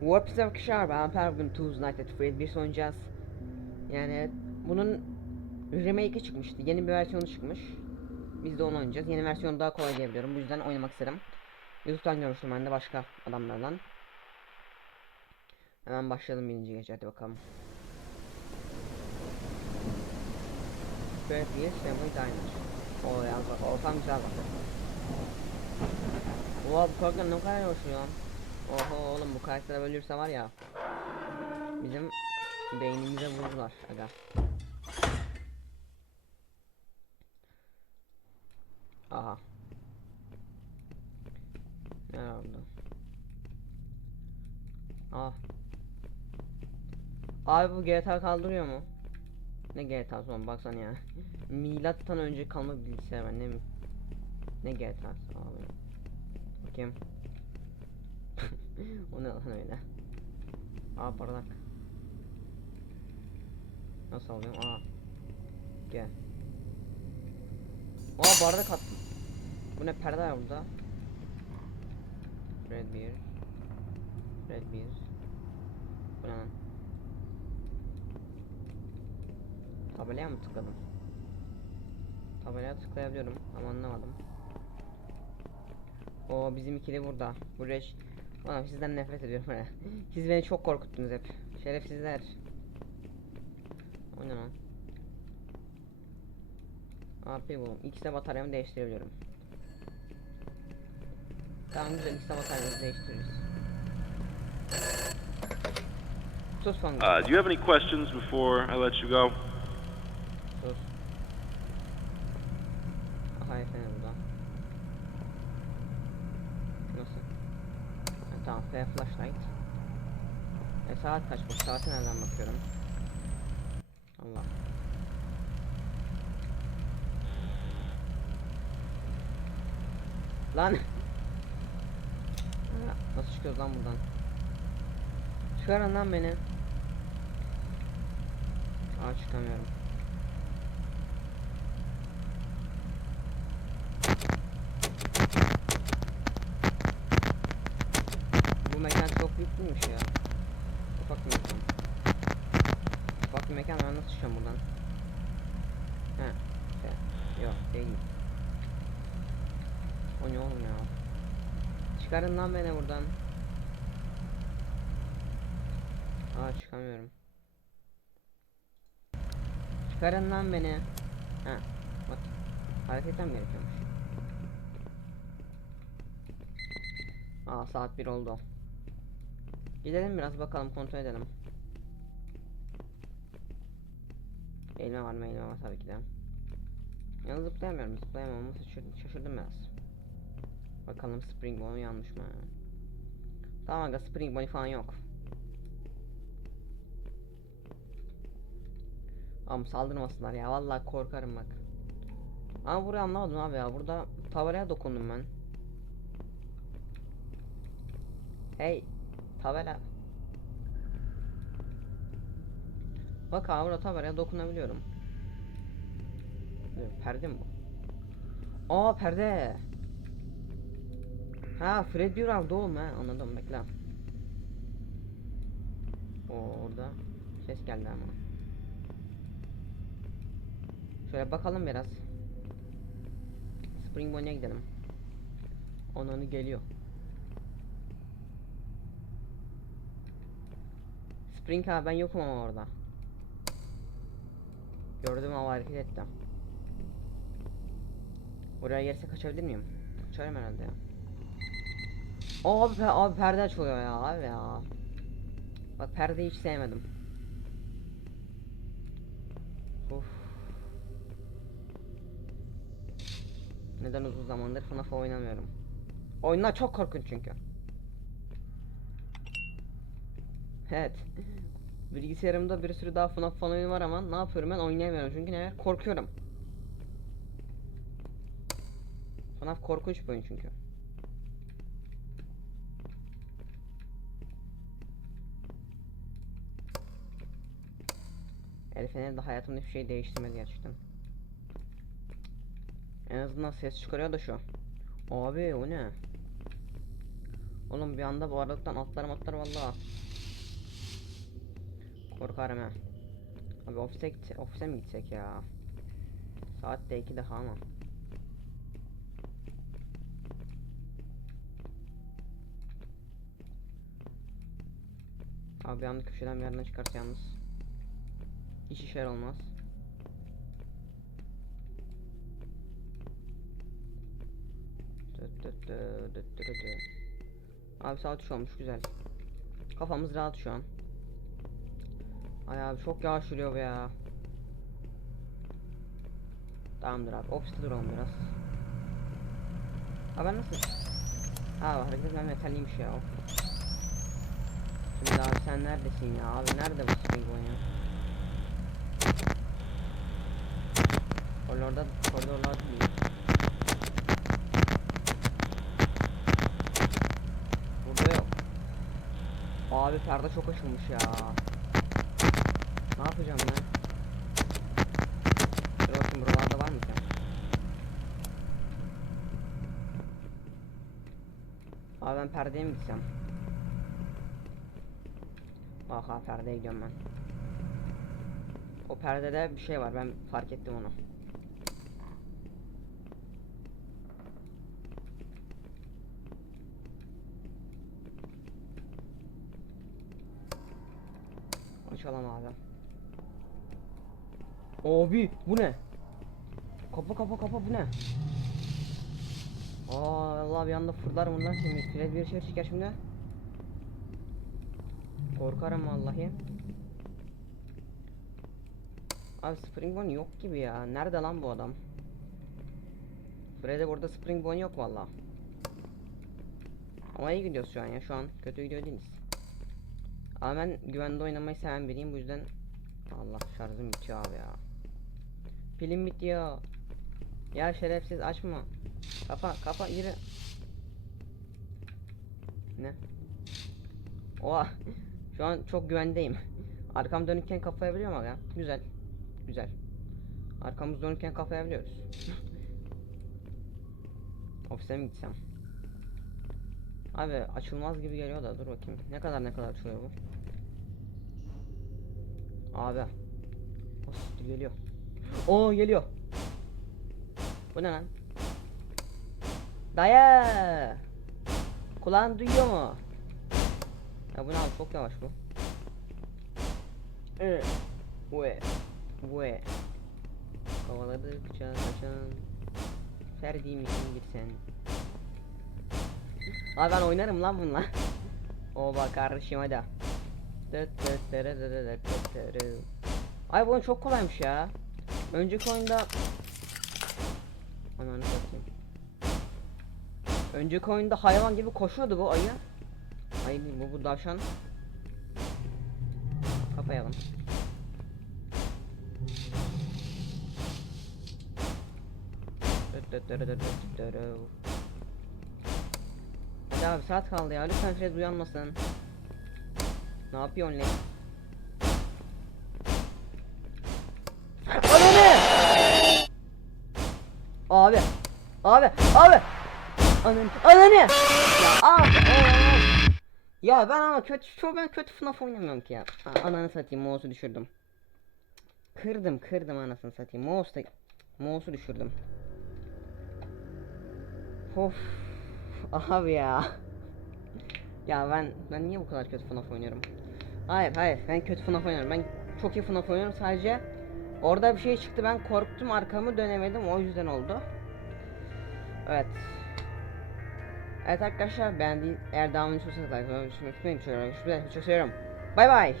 Warp is arkadaşlar ben Per bugün Tuesday Night at Fredbear's oynayacağız. Yani bunun remake'i çıkmıştı. Yeni bir versiyonu çıkmış. Biz de onu oynayacağız. Yeni versiyonu daha kolay diyebiliyorum. Bu yüzden oynamak istedim. YouTube'dan görmüştüm ben de başka adamlardan. Hemen başlayalım birinci gece hadi bakalım. Fredbear's Family Diner. O ya bak ortam güzel bak. Oha bu karakter ne kadar hoşluyor. Oho oğlum bu karakter ölürse var ya. Bizim beynimize vururlar aga. Aha. Ne oldu? Ah. Abi bu GTA kaldırıyor mu? Ne GTA son baksana ya. Milattan önce kalma bilgisayar ben ne mi? Ne GTA'sı abi. Bakayım. o ne lan öyle? Aa bardak. Nasıl alıyorum? Aa. Gel. Aa bardak attım. Bu ne perde var burada? Red beer. Red beer. Bu ne lan? Tabelaya mı tıkladım? Tabelaya tıklayabiliyorum ama anlamadım. O bizim ikili burada. Bu reş. Oğlum sizden nefret ediyorum he. Siz beni çok korkuttunuz hep. Şerefsizler. O ne lan? Abi bu ikisi de bataryamı değiştirebiliyorum. Tamam güzel ikisi de bataryamızı değiştiririz. Uh, do you have any questions before I let you go? Sus. Burada. Nasıl? Ha, flashlight. E saat kaç bu? Saate nereden bakıyorum? Allah. Lan. Nasıl çıkıyoruz lan buradan? Çıkarın lan beni. Aa çıkamıyorum. Bu mekan değilmiş ya. Ufak bir mekan. Ufak bir mekan ben nasıl çıkacağım buradan? He. Şey. Yok değil. O ne oğlum ya? Çıkarın lan beni buradan. Aa çıkamıyorum. Çıkarın lan beni. Ha. Bak. Hareket etmem gerekiyormuş. Aa saat 1 oldu. Gidelim biraz bakalım kontrol edelim. Elma var mı elma var tabii ki de. Yalnız zıplayamıyorum zıplayamam ama şaşırdım, şaşırdım biraz. Bakalım spring ball yanlış mı? Tamam aga spring ball falan yok. Ama saldırmasınlar ya vallahi korkarım bak. Ama burayı anlamadım abi ya burada taveraya dokundum ben. Hey tabela. Bak abi burada taveraya dokunabiliyorum. Ee, Perde mi bu? Aa perde. Ha Fred Dural oğlum ha anladım bekle. O orada ses geldi ama. Şöyle bakalım biraz. Spring Bonnie'ye gidelim. Onu geliyor. Spring abi ben yokum ama orada. Gördüm ama hareket ettim. Buraya gelirse kaçabilir miyim? Kaçarım herhalde ya. Abi, abi perde açılıyor ya abi ya. Bak perdeyi hiç sevmedim. Of. Neden uzun zamandır FNAF oynamıyorum. Oyunlar çok korkunç çünkü. Evet. Bilgisayarımda bir sürü daha FNAF falan oyun var ama ne yapıyorum ben oynayamıyorum çünkü ne korkuyorum. FNAF korkunç bir oyun çünkü. Elif de hayatımda hiçbir şey değiştirmedi gerçekten. En azından ses çıkarıyor da şu. Abi o ne? Oğlum bir anda bu aralıktan atlar matlar vallahi. Korkarım ha. Abi ofise, git- ofise mi gitsek ya? Saat de 2 daha ama. Abi anda köşeden bir yerden çıkarsa yalnız. Hiç işler olmaz. Abi saat üç olmuş güzel. Kafamız rahat şu an. Ay abi çok yavaş yürüyor bu ya. Tamamdır abi. Ofiste duralım biraz. Ha ben nasıl? Ha hareket etmem yeterliymiş ya. Of. Şimdi abi sen neredesin ya? Abi nerede bu spring oyunu? Koridorda, koridorlar değil. Burada yok. Abi perde çok açılmış ya. Yapacağım ben? Dur bakayım buralarda var mı sen? Abi ben perdeye mi gitsem? Bak ha perdeye gidiyorum ben. O perdede bir şey var ben fark ettim onu. Açalım abi. Abi bu ne? Kapa kapa kapa bu ne? Aa Allah bir anda fırlar mırlar şimdi Fred bir şey çıkar şimdi. Korkarım vallahi. Abi Springbone yok gibi ya. Nerede lan bu adam? Fred'e burada Springbone yok valla. Ama iyi gidiyoruz şu an ya. Şu an kötü gidiyor değiliz. Ama ben güvende oynamayı seven biriyim bu yüzden Allah şarjım bitiyor abi ya. Pilim bitiyor. Ya şerefsiz açma. Kapa kapa yürü. Ne? Oha. Şu an çok güvendeyim. Arkam dönükken kapayabiliyorum aga. Güzel. Güzel. Arkamız dönükken kapayabiliyoruz. Ofise mi gitsem? Abi açılmaz gibi geliyor da dur bakayım. Ne kadar ne kadar açılıyor bu? Abi. O siktir geliyor. Oo geliyor. Bu ne lan? Dayı. Kulağın duyuyor mu? Ya bu ne abi çok yavaş bu. Ve. Ve. Kovaladıkça kaçan. Ferdi misin gitsen. Abi ben oynarım lan bununla. O bak kardeşim hadi. Ay bu çok kolaymış ya. Önceki oyunda Ananı satayım. Önceki oyunda hayvan gibi koşuyordu bu ayı. Ay değil bu bu davşan. Kapayalım. Hadi abi saat kaldı ya lütfen Fred uyanmasın. Ne yapıyorsun lan? Abi. Abi. Abi. Ananı. Ananı. Ya. Ya ben ama kötü çok ben kötü FNAF oynamıyorum ki ya. Ananı satayım mouse'u düşürdüm. Kırdım kırdım anasını satayım. Mouse da mouse'u düşürdüm. Of. Abi ya. Ya ben ben niye bu kadar kötü FNAF oynuyorum? Hayır hayır ben kötü FNAF oynuyorum. Ben çok iyi FNAF oynuyorum sadece Orada bir şey çıktı ben korktum arkamı dönemedim o yüzden oldu. Evet. Evet arkadaşlar beğendi eğer daha önce olsanız like atmayı unutmayın. Çok seviyorum. Bay bay.